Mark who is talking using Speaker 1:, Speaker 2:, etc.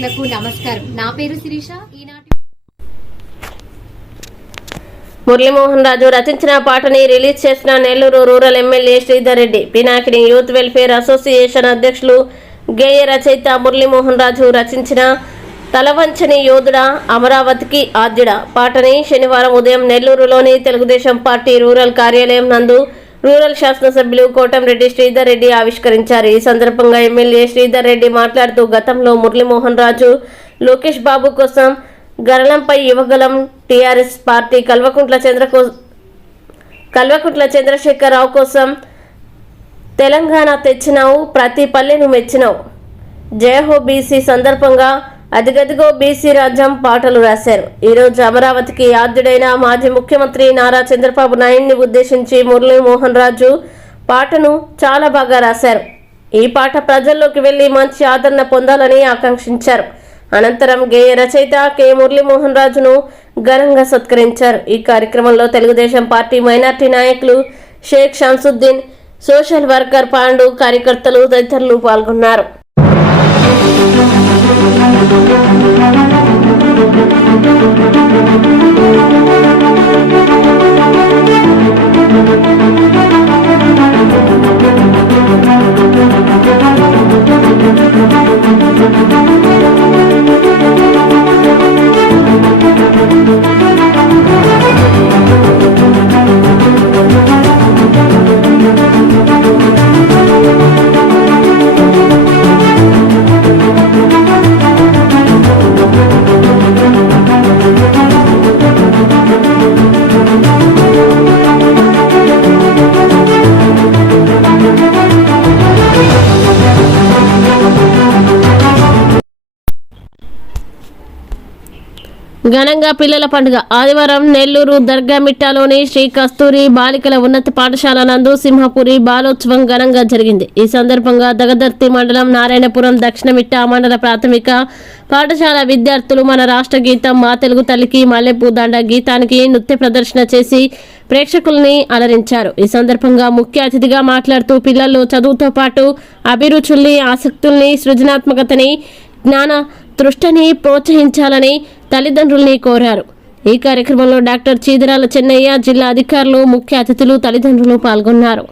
Speaker 1: ప్రేక్షకులకు నమస్కారం. నా పేరు శిరీష. ఈనాటి
Speaker 2: మురళీమోహన్ రాజు రచించిన పాటని రిలీజ్ చేసిన Nellore rural MLA Sridhar Reddy Pinakini youth welfare association అధ్యక్షులు గేయ రచయిత మురళీమోహన్ రాజు రచించిన తలవంచని యోధుడ అమరావతికి ఆద్యుడ. పాటని శనివారం ఉదయం నెల్లూరులోని తెలుగుదేశం పార్టీ రూరల్ కార్యాలయం నందు రూరల్ శాసనసభ్యులు కోటంరెడ్డి శ్రీధర్ రెడ్డి ఆవిష్కరించారు. ఈ సందర్భంగా ఎమ్మెల్యే శ్రీధర్ రెడ్డి మాట్లాడుతూ గతంలో మురళీమోహన్ రాజు లోకేష్ బాబు కోసం గరళంపై యువగలం టీఆర్ఎస్ పార్టీ కల్వకుంట్ల చంద్ర కల్వకుంట్ల చంద్రశేఖరరావు కోసం తెలంగాణ తెచ్చినావు ప్రతి పల్లెను మెచ్చినావు. జయహో బీసీ సందర్భంగా అదిగదిగో బీసీ రాజ్యం పాటలు రాశారు. ఈరోజు అమరావతికి ఆద్యుడైన మాజీ ముఖ్యమంత్రి నారా చంద్రబాబు నాయుడిని ఉద్దేశించి మురళీమోహన్ రాజు పాటను చాలా బాగా రాశారు. ఈ పాట ప్రజల్లోకి వెళ్ళి మంచి ఆదరణ పొందాలని ఆకాంక్షించారు. అనంతరం గేయ రచయిత కె. మురళీమోహన్ రాజును ఘనంగా సత్కరించారు. ఈ కార్యక్రమంలో తెలుగుదేశం పార్టీ మైనార్టీ నాయకులు షేక్ షంసుద్దీన్ సోషల్ వర్కర్ పాండు కార్యకర్తలు తదితరులు పాల్గొన్నారు. ఘనంగా పిల్లల పండుగ. ఆదివారం నెల్లూరు దర్గామిట్టాలోని శ్రీ కస్తూరి బాలికల ఉన్నత పాఠశాల నందు సింహపురి బాలోత్సవం ఘనంగా జరిగింది. ఈ సందర్భంగా దగదర్తి మండలం నారాయణపురం దక్షిణమిట్ట మండల ప్రాథమిక పాఠశాల విద్యార్థులు మన రాష్ట్ర గీతం మా తెలుగు తల్లికి మల్లెపూ దండ గీతానికి నృత్య ప్రదర్శన చేసి ప్రేక్షకుల్ని అలరించారు. ఈ సందర్భంగా ముఖ్య అతిథిగా మాట్లాడుతూ పిల్లలు చదువుతో పాటు అభిరుచుల్ని ఆసక్తుల్ని సృజనాత్మకతని జ్ఞాన తృష్టని ప్రోత్సహించాలని తల్లిదండ్రుల్ని కోరారు. ఈ కార్యక్రమంలో డాక్టర్ చీదరాల చెన్నయ్య జిల్లా అధికారులు ముఖ్య అతిథులు తల్లిదండ్రులు పాల్గొన్నారు.